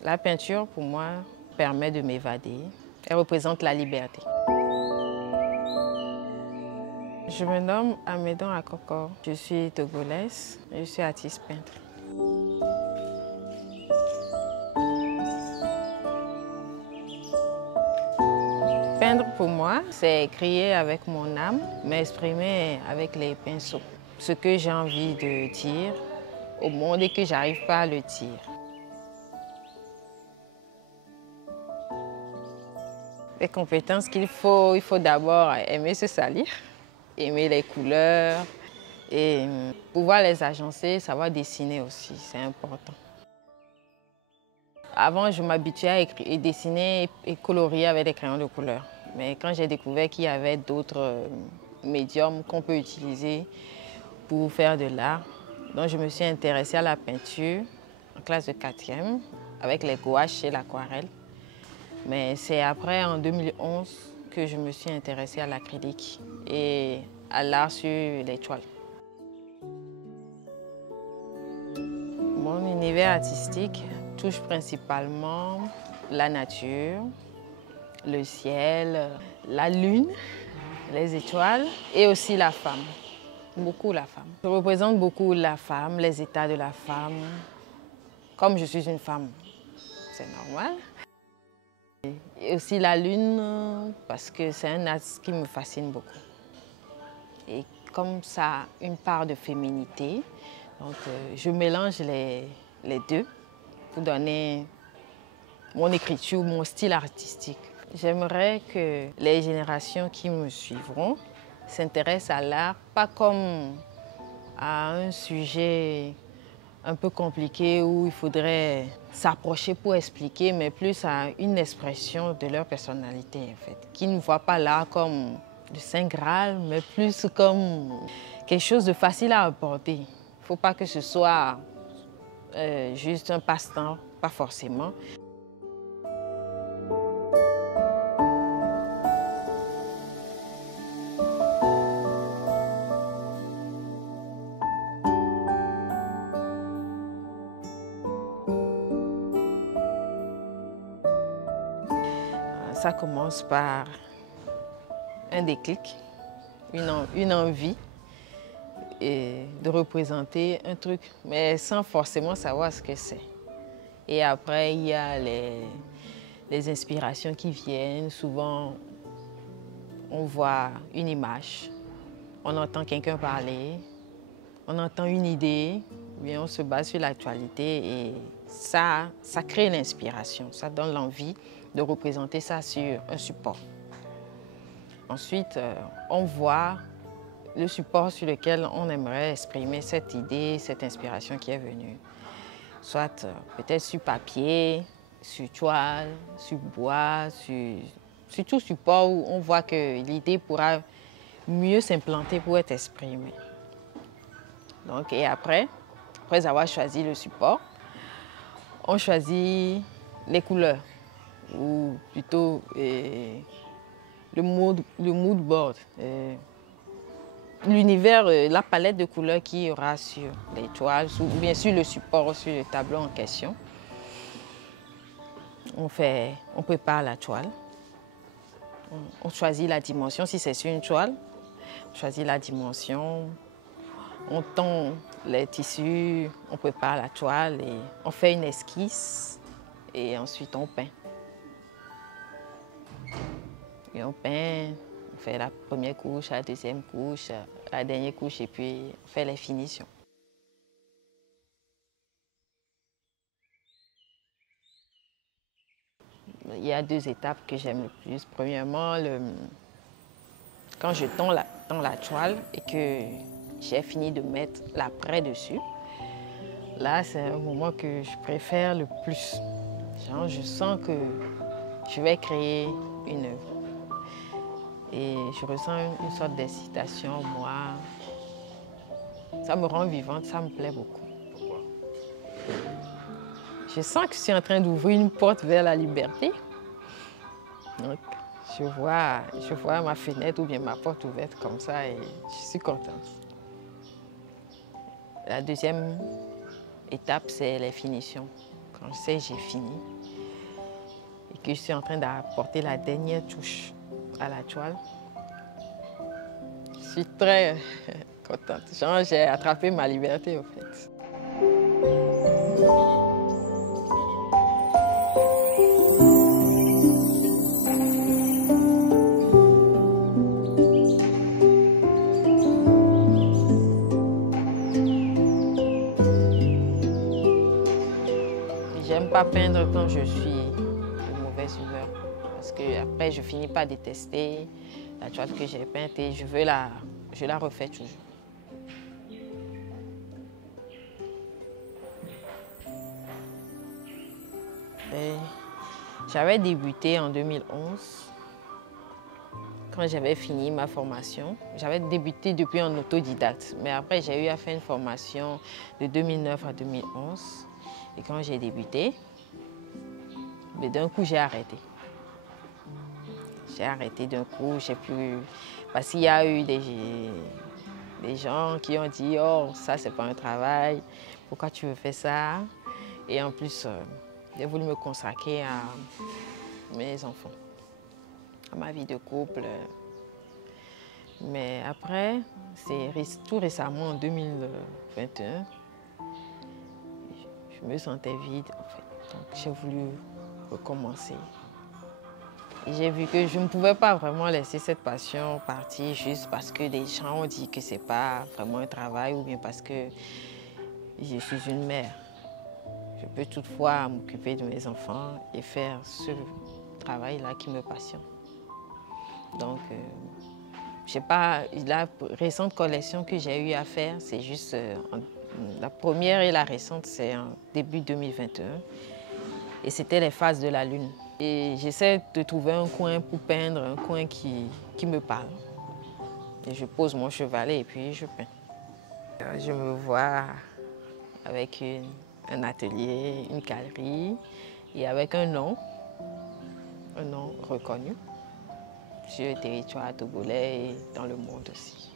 La peinture, pour moi, permet de m'évader. Elle représente la liberté. Je me nomme Amédan Akoko. Je suis togolaise. Je suis artiste peintre. Peindre pour moi, c'est créer avec mon âme, m'exprimer avec les pinceaux. Ce que j'ai envie de dire au monde et que j'arrive pas à le dire. Les compétences il faut d'abord aimer se salir, aimer les couleurs et pouvoir les agencer, savoir dessiner aussi, c'est important. Avant, je m'habituais à dessiner et colorier avec des crayons de couleur. Mais quand j'ai découvert qu'il y avait d'autres médiums qu'on peut utiliser pour faire de l'art, donc je me suis intéressée à la peinture en classe de 4e avec les gouaches et l'aquarelle. Mais c'est après, en 2011, que je me suis intéressée à l'acrylique et à l'art sur les toiles. Mon univers artistique touche principalement la nature, le ciel, la lune, les étoiles et aussi la femme. Beaucoup la femme. Je représente beaucoup la femme, les états de la femme. Comme je suis une femme, c'est normal. Et aussi la lune, parce que c'est un astre qui me fascine beaucoup. Et comme ça a une part de féminité, donc je mélange les deux pour donner mon écriture, mon style artistique. J'aimerais que les générations qui me suivront s'intéressent à l'art, pas comme à un sujet un peu compliqué où il faudrait s'approcher pour expliquer, mais plus à une expression de leur personnalité, en fait. Qui ne voient pas l'art comme le Saint Graal, mais plus comme quelque chose de facile à apporter. Il ne faut pas que ce soit juste un passe-temps, pas forcément. Ça commence par un déclic, une envie de représenter un truc, mais sans forcément savoir ce que c'est. Et après, il y a les inspirations qui viennent. Souvent, on voit une image, on entend quelqu'un parler, on entend une idée, bien on se base sur l'actualité et ça crée l'inspiration, ça donne l'envie de représenter ça sur un support. Ensuite, on voit le support sur lequel on aimerait exprimer cette idée, cette inspiration qui est venue. Soit peut-être sur papier, sur toile, sur bois, sur tout support où on voit que l'idée pourra mieux s'implanter pour être exprimée. Donc, et après avoir choisi le support, on choisit les couleurs, ou plutôt le mood board, l'univers, la palette de couleurs qu'il y aura sur les toiles, ou bien sûr le support, sur le tableau en question. On prépare la toile, on choisit la dimension, si c'est sur une toile, on choisit la dimension, on tond les tissus, on prépare la toile et on fait une esquisse et ensuite on peint. Et on peint, on fait la première couche, la deuxième couche, la dernière couche et puis on fait les finitions. Il y a 2 étapes que j'aime le plus. Premièrement, quand je tends la toile et que j'ai fini de mettre l'après dessus, là c'est un moment que je préfère le plus. Genre, je sens que je vais créer une œuvre. Et je ressens une sorte d'excitation en moi. Ça me rend vivante, ça me plaît beaucoup. Pourquoi? Je sens que je suis en train d'ouvrir une porte vers la liberté. Donc, je vois ma fenêtre ou bien ma porte ouverte comme ça et je suis contente. La deuxième étape, c'est les finitions. quand je sais que j'ai fini et que je suis en train d'apporter la dernière touche à la toile, je suis très contente. Genre, j'ai attrapé ma liberté, au fait. J'aime pas peindre quand je suis de mauvaise humeur parce que après je finis par détester la toile que j'ai peinte et je la refais toujours. J'avais débuté en 2011 quand j'avais fini ma formation. J'avais débuté depuis en autodidacte, mais après j'ai eu à faire une formation de 2009 à 2011. Et quand j'ai débuté, mais d'un coup j'ai arrêté. J'ai arrêté d'un coup, j'ai pu... Parce qu'il y a eu des gens qui ont dit « Oh, ça c'est pas un travail, pourquoi tu veux faire ça ?» Et en plus, j'ai voulu me consacrer à mes enfants, à ma vie de couple. Mais après, c'est tout récemment, en 2021, je me sentais vide en fait. Donc j'ai voulu recommencer. J'ai vu que je ne pouvais pas vraiment laisser cette passion partir juste parce que des gens ont dit que ce n'est pas vraiment un travail ou bien parce que je suis une mère. Je peux toutefois m'occuper de mes enfants et faire ce travail-là qui me passionne. Donc, je sais pas, la récente collection que j'ai eu à faire, c'est juste, la première et la récente, c'est en début 2021. Et c'était les phases de la lune. Et j'essaie de trouver un coin pour peindre, un coin qui me parle. Et je pose mon chevalet et puis je peins. Je me vois avec un atelier, une galerie et avec un nom reconnu sur le territoire togolais et dans le monde aussi.